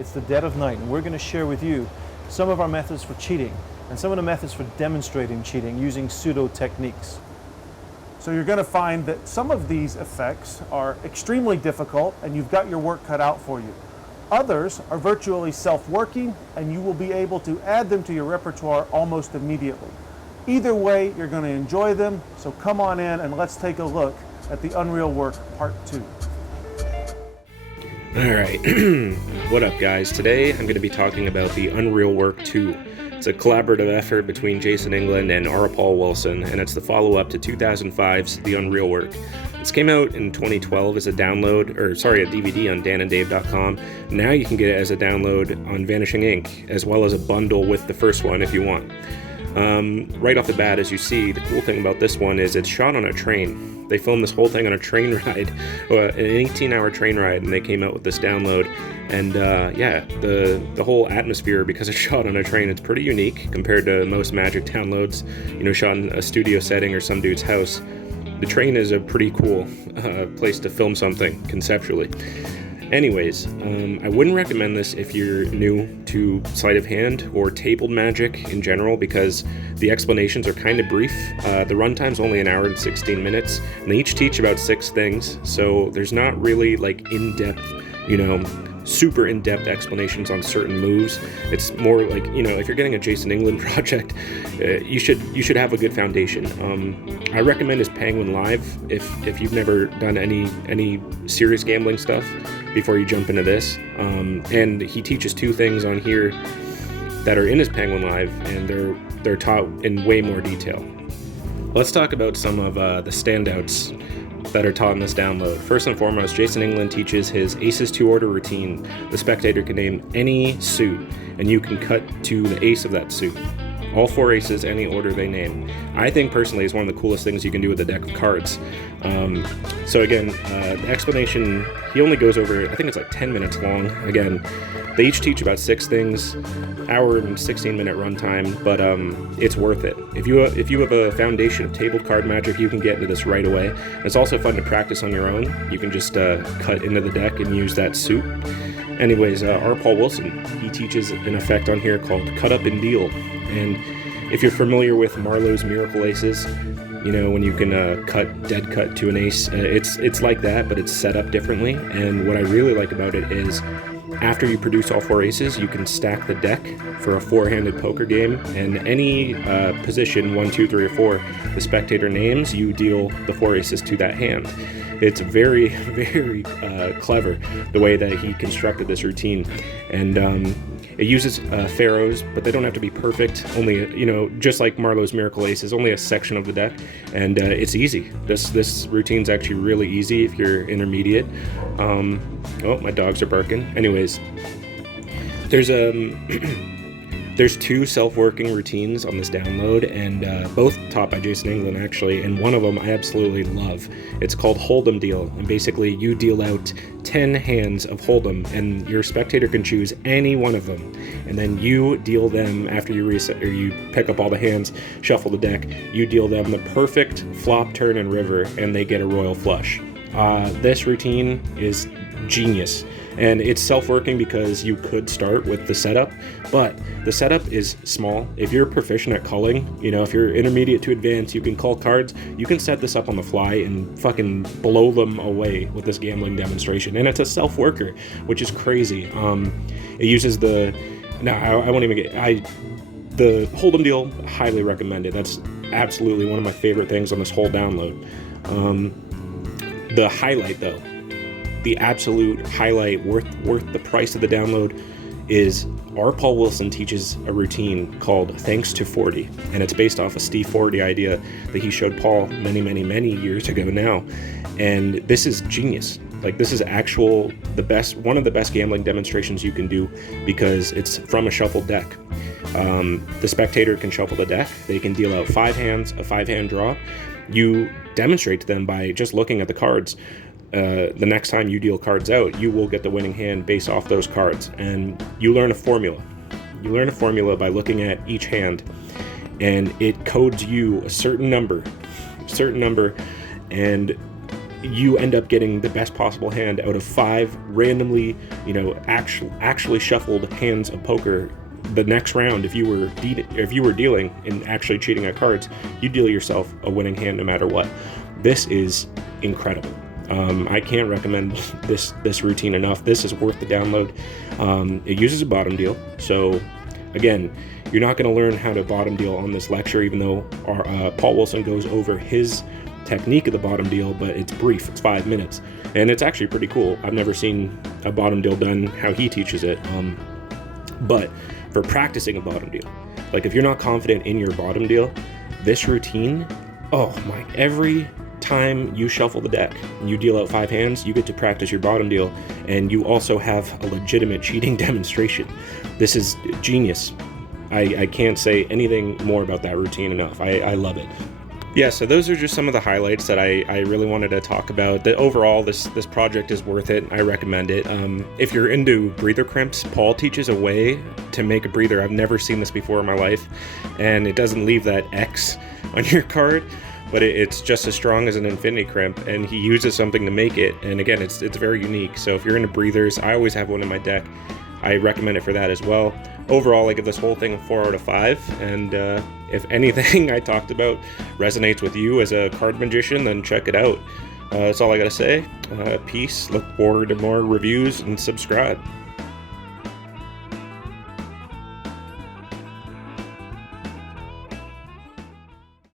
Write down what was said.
It's the dead of night, and we're going to share with you some of our methods for cheating and some of the methods for demonstrating cheating using pseudo techniques. So you're going to find that some of these effects are extremely difficult and you've got your work cut out for you. Others are virtually self-working and you will be able to add them to your repertoire almost immediately. Either way, you're going to enjoy them, so come on in and let's take a look at the Unreal Work Part 2. Alright, what up guys? Today I'm going to be talking about the Unreal Work 2. It's a collaborative effort between Jason England and R. Paul Wilson, and it's the follow-up to 2005's The Unreal Work. This came out in 2012 as a DVD on dananddave.com. Now you can get it as a download on Vanishing Ink, as well as a bundle with the first one if you want. Right off the bat, as you see, the cool thing about this one is it's shot on a train. They filmed this whole thing on a train ride, an 18-hour train ride, and they came out with this download. And the whole atmosphere, because it's shot on a train, it's pretty unique compared to most Magic downloads, shot in a studio setting or some dude's house. The train is a pretty cool place to film something, conceptually. Anyways, I wouldn't recommend this if you're new to sleight of hand or tabled magic in general, because the explanations are kind of brief. The runtime's only an hour and 16 minutes, and they each teach about 6 things, so there's not really like in-depth, super in-depth explanations on certain moves. It's more like, if you're getting a Jason England project, you should have a good foundation. I recommend his Penguin Live if you've never done any serious gambling stuff before you jump into this. And he teaches 2 things on here that are in his Penguin Live, and they're taught in way more detail. Let's talk about some of the standouts that are taught in this download. First and foremost, Jason England teaches his Aces 2 order routine. The spectator can name any suit, and you can cut to the ace of that suit. All 4 aces, any order they name. I think personally is one of the coolest things you can do with a deck of cards. So again, the explanation, he only goes over, I think it's like 10 minutes long. Again, they each teach about 6 things, hour and 16-minute runtime, but it's worth it. If you have a foundation of tabled card magic, you can get into this right away. It's also fun to practice on your own. You can just cut into the deck and use that suit. Anyways, R. Paul Wilson, he teaches an effect on here called Cut Up and Deal. And if you're familiar with Marlowe's Miracle Aces, when you can dead cut to an ace, it's like that, but it's set up differently. And what I really like about it is, after you produce all 4 aces, you can stack the deck for a 4-handed poker game, and any position, 1, 2, 3, or 4, the spectator names, you deal the 4 aces to that hand. It's very, very clever, the way that he constructed this routine. And it uses pharaohs, but they don't have to be perfect. Only, just like Marlowe's Miracle Aces, only a section of the deck, and it's easy. This routine's actually really easy if you're intermediate. Oh, my dogs are barking. Anyways, there's 2 self-working routines on this download, and both taught by Jason England actually, and one of them I absolutely love. It's called Hold'em Deal, and basically you deal out 10 hands of Hold'em, and your spectator can choose any one of them, and then you deal them after you reset, or you pick up all the hands, shuffle the deck, you deal them the perfect flop, turn, and river, and they get a royal flush. This routine is genius, and it's self-working because you could start with the setup, but the setup is small. If you're proficient at culling, if you're intermediate to advanced, you can cull cards, you can set this up on the fly and fucking blow them away with this gambling demonstration, and it's a self-worker, which is crazy. It uses the Hold'em Deal, highly recommended. That's absolutely one of my favorite things on this whole download. The highlight, though, the absolute highlight, worth the price of the download, is R. Paul Wilson teaches a routine called Thanks to 40, and it's based off a Steve Forty idea that he showed Paul many, many, many years ago now, and this is genius. Like, this is one of the best gambling demonstrations you can do, because it's from a shuffled deck. The spectator can shuffle the deck, they can deal out 5 hands, a 5-hand draw. You demonstrate to them by just looking at the cards. The next time you deal cards out, you will get the winning hand based off those cards, and you learn a formula. You learn a formula by looking at each hand, and it codes you a certain number, and you end up getting the best possible hand out of 5 randomly, actually shuffled hands of poker. The next round, if you were dealing and actually cheating at cards, you deal yourself a winning hand no matter what. This is incredible. I can't recommend this routine enough. This is worth the download. It uses a bottom deal, so again, you're not going to learn how to bottom deal on this lecture, even though Paul Wilson goes over his technique of the bottom deal, but it's brief. It's 5 minutes, and it's actually pretty cool. I've never seen a bottom deal done how he teaches it. But for practicing a bottom deal, like if you're not confident in your bottom deal, this routine, every time you shuffle the deck and you deal out 5 hands, you get to practice your bottom deal, and you also have a legitimate cheating demonstration. This is genius. I can't say anything more about that routine enough. I love it. Yeah, so those are just some of the highlights that I really wanted to talk about. Overall, this project is worth it. I recommend it. If you're into breather crimps, Paul teaches a way to make a breather. I've never seen this before in my life, and it doesn't leave that X on your card, but it's just as strong as an infinity crimp, and he uses something to make it. And again, it's very unique. So if you're into breathers, I always have one in my deck. I recommend it for that as well. Overall, I give this whole thing a 4 out of 5, and if anything I talked about resonates with you as a card magician, then check it out. That's all I gotta say. Peace, look forward to more reviews, and subscribe.